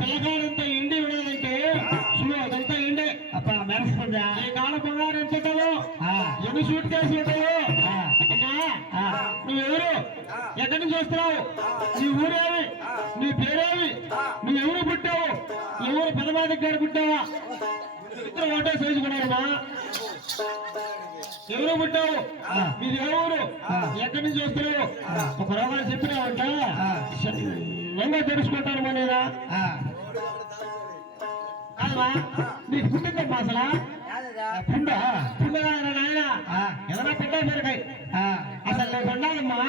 పిల్లగాడంతా ఇండి విడాలంటే అదంతా ఇండే అప్ప మెరస్తుందా ఈ కాల బంగారం ఎంత ఉంటావు ఎన్ని సూట్ కేసు ఉంటావు నువ్వెవరు ఎక్కడి నుంచి వస్తున్నావు నీ ఊరేవి నీ పేరేవి నువ్వెవరు పుట్టావు ఎవరు పెదమాది గారు పుట్టావా ఇద్దరు ఒకటే సైజు కొన్నారమ్మా ఎవరు పుట్టావు మీది ఎవరు ఎక్కడి నుంచి వస్తున్నావు ఒక రోగాలు చెప్పినావంట ఎలా తెలుసుకుంటాను మా నేనా కాదమ్మా నీకు పుట్టిందమ్మా అసలు పుండా పుండగా నాయన ఏదైనా పుట్టా పెరగాయి అసలు నాకు ఉండాలమ్మా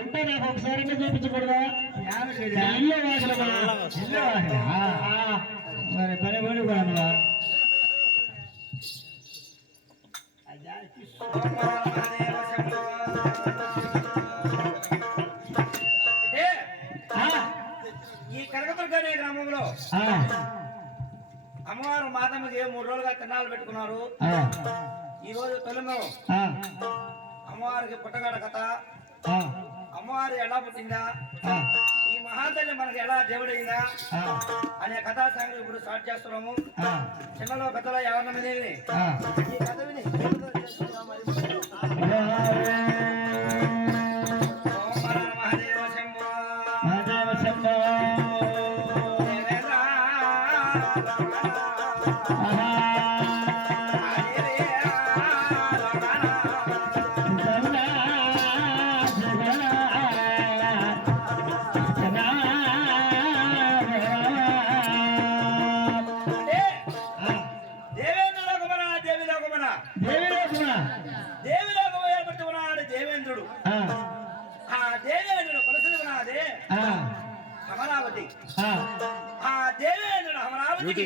ఇంత నాకు ఒకసారి చూపించకూడదా ఇల్లు వాసలమ్మా ఇల్లు మరి పని పని కూడా ఈ కనకదుర్గనే గ్రామంలో అమ్మవారు మాతమ్మకి 3 రోజులుగా తిన్నాలు పెట్టుకున్నారు. ఈ రోజు తొలిలో అమ్మవారికి పుట్టగాడ కథ, అమ్మవారు ఎలా పుట్టిందా, ఈ మహాతల్లి మనకి ఎలా దేవుడైందా అనే కథా సంగతి ఇప్పుడు స్టార్ట్ చేస్తున్నాము. చిన్నలో కథలో ఎవరిన మీద ఈ కథ విని మహాదేవ శంభో మహాదేవ శంభో అమరావతి ఆ దేవేంద్రుడు అమరావతికి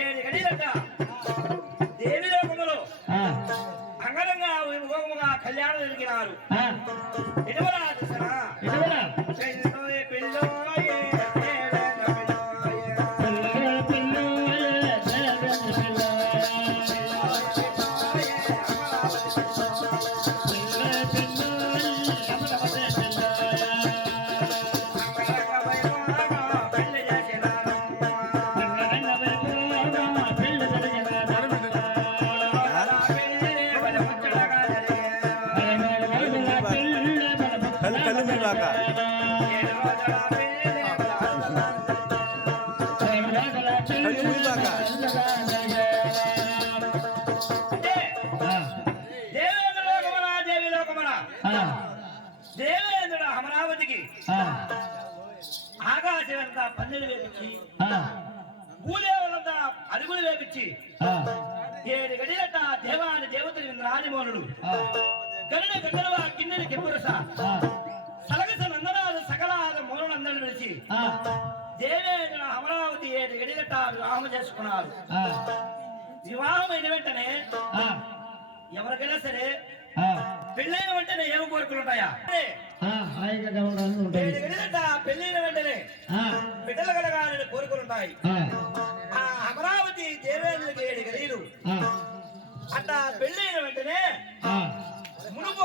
ఏడు గడియలట దేవి లోకములో అంగరంగా వైభవముగా కళ్యాణం జరిగినారు. ఎటువల చూసారా పెళ్ళోయే పెళ్ళోయే దేవేంద్రుడు అమరావతికి ఆకాశమంతా పన్నెలు వేపించి భూదేవులంతా అరుగులు వేపించి ఏడు గడిలట దేవాని దేవతలు రాజమోనుడు గరుడ గంధర్వ కిన్నెని కెంపురస సలగస నందనాలు సకలాద మోనులందరూ పిలిచి దేవేంద్రుడు అమరావతి ఏడు గడిలట వివాహం చేసుకున్నారు. వివాహం అయిన వెంటనే ఎవరికైనా సరే పెళ్ళైన వెంటనే ఏమి కోరికలు ఉంటాయా? పెళ్ళైన వెంటనే బిడ్డలు కలగాలని కోరికలు ఉంటాయి. ఆ అమరావతి దేవేంద్రుడికి 7 గడియలు అట్లా పెళ్ళైన వెంటనే మునుపు